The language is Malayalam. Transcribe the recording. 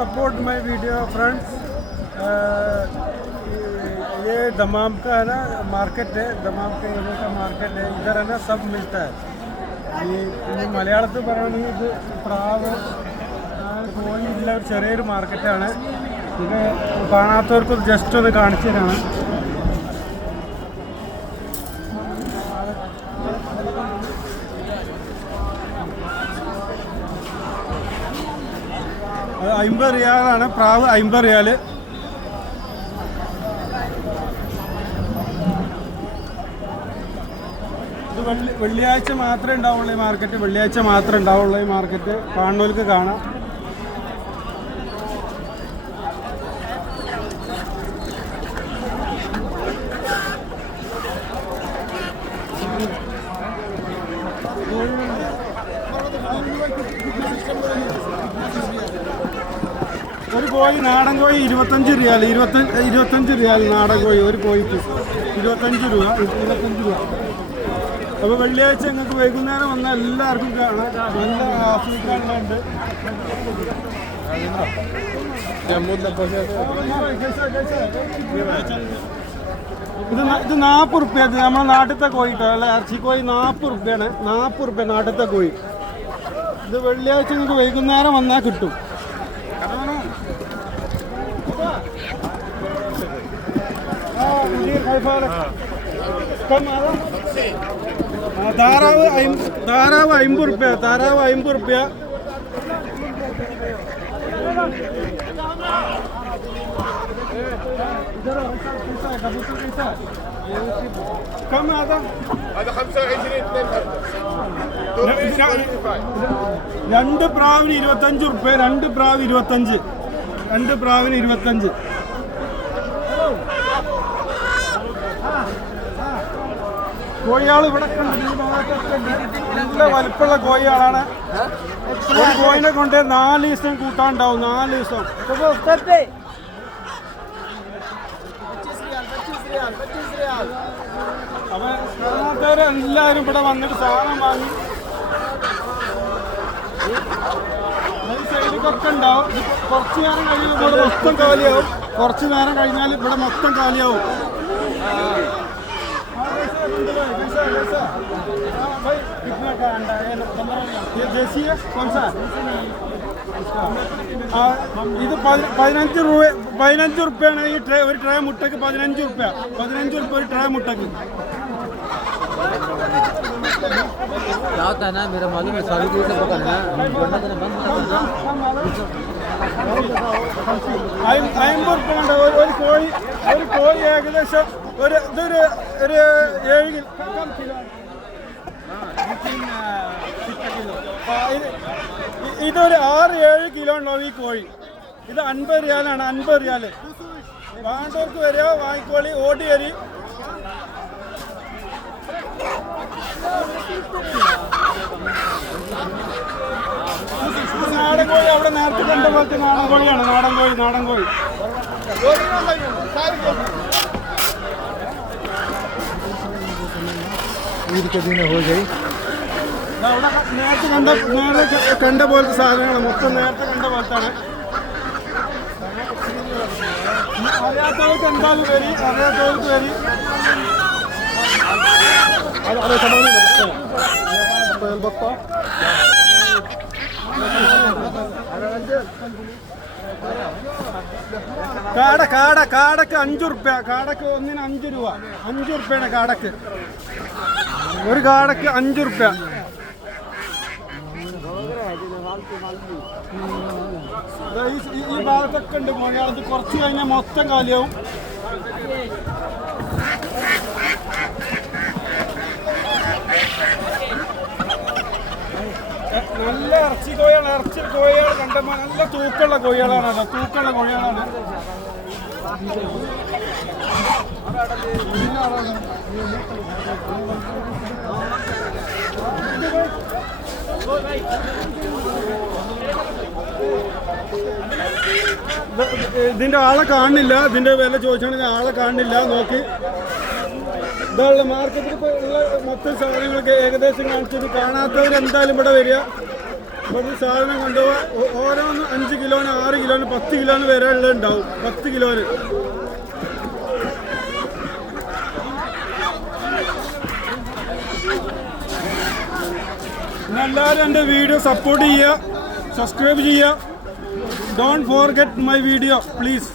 Support my video friends. ये दमाम का है ना मार्केट है, दमाम के एरिया का मार्केट है। इधर है ना सब मिलता है। ये മലയാളത്തിൽ പറയുകയാണെങ്കിൽ ഇത് പ്രാവ് കോഴിയുള്ള ഒരു ചെറിയൊരു മാർക്കറ്റാണ്. ഇത് കാണാത്തവർക്ക് ജസ്റ്റ് ഒന്ന് കാണിച്ചു തരാണ്. അത് 50 റിയാലാണ് പ്രാവ്, 50 റിയാല്. ഇത് വെള്ളിയാഴ്ച മാത്രമേ ഉണ്ടാവുള്ളൂ ഈ മാർക്കറ്റ്. വെള്ളിയാഴ്ച മാത്രമേ ഉണ്ടാവുള്ളൂ ഈ മാർക്കറ്റ്. കാണുന്നവർക്ക് കാണാം. ഒരു കോഴി നാടൻ കോഴി 25 റിയാൽ, 25 റിയാൽ നാടൻ കോഴി ഒരു കോഴിക്ക് 25 രൂപ. അപ്പോൾ വെള്ളിയാഴ്ച നിങ്ങൾക്ക് വൈകുന്നേരം വന്നാൽ എല്ലാവർക്കും കാണാം. നല്ല ആസ്വദിക്കാനുണ്ട്. ഇത് 40 റുപ്യ. നമ്മുടെ നാട്ടിലത്തെ കോഴിട്ടോ, അല്ല ഇറച്ചി കോഴി 40 റുപ്യാണ്. 40 റുപ്യ നാട്ടിലത്തെ കോഴി. ഇത് വെള്ളിയാഴ്ച നിങ്ങൾക്ക് വൈകുന്നേരം വന്നാൽ കിട്ടും. താറാവ് 50 റുപ്യ. താറാവ് 50 റുപ്യ. രണ്ട് പ്രാവിന് 25 റുപ്യ. 2 പ്രാവ് 25. 2 പ്രാവിന് 25. കോഴിയാൾ ഇവിടെ നല്ല വലിപ്പമുള്ള കോഴിയാളാണ്. ഒരു കോഴിനെ കൊണ്ട് 4 ദിവസം കൂട്ടാണ്ടാവും. 4 ദിവസം. അപ്പൊ കാണാത്തവരെല്ലാവരും ഇവിടെ വന്നിട്ട് സാധനം വാങ്ങി സൈഡിലൊക്കെ ഉണ്ടാവും. കുറച്ച് നേരം കഴിയുമ്പോൾ ഇവിടെ മൊത്തം കാലിയാവും. കുറച്ച് നേരം കഴിഞ്ഞാൽ ഇവിടെ മൊത്തം കാലിയാവും. ഇത് 15 റുപ്യാണ് ഈ ട്രേ. ഒരു ട്രേ മുട്ടക്ക് 15 റുപ്യ. 15 റുപ്യ ഒരു ട്രേ മുട്ടക്ക്. क्या होता है ना, मेरा मालूम है सारी चीज़ से पकड़ना है, वरना तो बंद करना। 50 റുപ്യ കൊണ്ട് ഒരു കോഴി ഏകദേശം ഇതൊരു 7 കിലോ. ഇതൊരു 6-7 കിലോ ഉണ്ടാവും ഈ കോഴി. ഇത് 50 റിയാലാണ്. 50 റിയാല്. വേണ്ടവർക്ക് വരിക, വാങ്ങിക്കോളി. ഓടി വരി. നാടൻ കോഴി അവിടെ നേരത്തെ കണ്ട പോലത്തെ നാടൻ കോഴിയാണ്. നാടൻ കോഴി. നേരത്തെ കണ്ട പോലത്തെ സാധനങ്ങൾ മൊത്തം നേരത്തെ കണ്ട പോലത്താണ്. അറിയാത്തവർക്ക് എന്തായാലും വരി. കാടക്ക് 5 റുപ്യ. കാടക്ക് ഒന്നിന് 5 രൂപ. 5 റുപ്യാണ് കാടക്ക്. ഒരു കാടക്ക് 5 റുപ്യ. ഈ ഭാഗത്തൊക്കെ ഉണ്ട് മലയാളത്തിൽ. കുറച്ച് കഴിഞ്ഞാൽ മൊത്തം കാലിയാവും. നല്ല ഇറച്ചി കോഴിയാണ്. കണ്ടപ്പോൾ നല്ല തൂക്കമുള്ള കോഴികളാണ്. ഇതിന്റെ ആളെ കാണുന്നില്ല. ഇതിന്റെ വില ചോദിച്ചാണെങ്കിൽ ആളെ കാണുന്നില്ല. നോക്കി ഇതുള്ള മാർക്കറ്റിൽ ഇപ്പോൾ ഉള്ള മൊത്തം സാധനങ്ങളൊക്കെ ഏകദേശം കാണിച്ചത്. കാണാത്തവരെന്തായാലും ഇവിടെ വരിക. ഇവിടുന്ന് സാധനം കൊണ്ടുപോകാൻ ഓരോന്ന് 5 കിലോന് 6 കിലോന് 10 കിലോന് വരെ ഉള്ളത് ഉണ്ടാവും. 10 കിലോന്. എല്ലാവരും എൻ്റെ വീഡിയോ സപ്പോർട്ട് ചെയ്യുക, സബ്സ്ക്രൈബ് ചെയ്യുക. Don't forget my video please.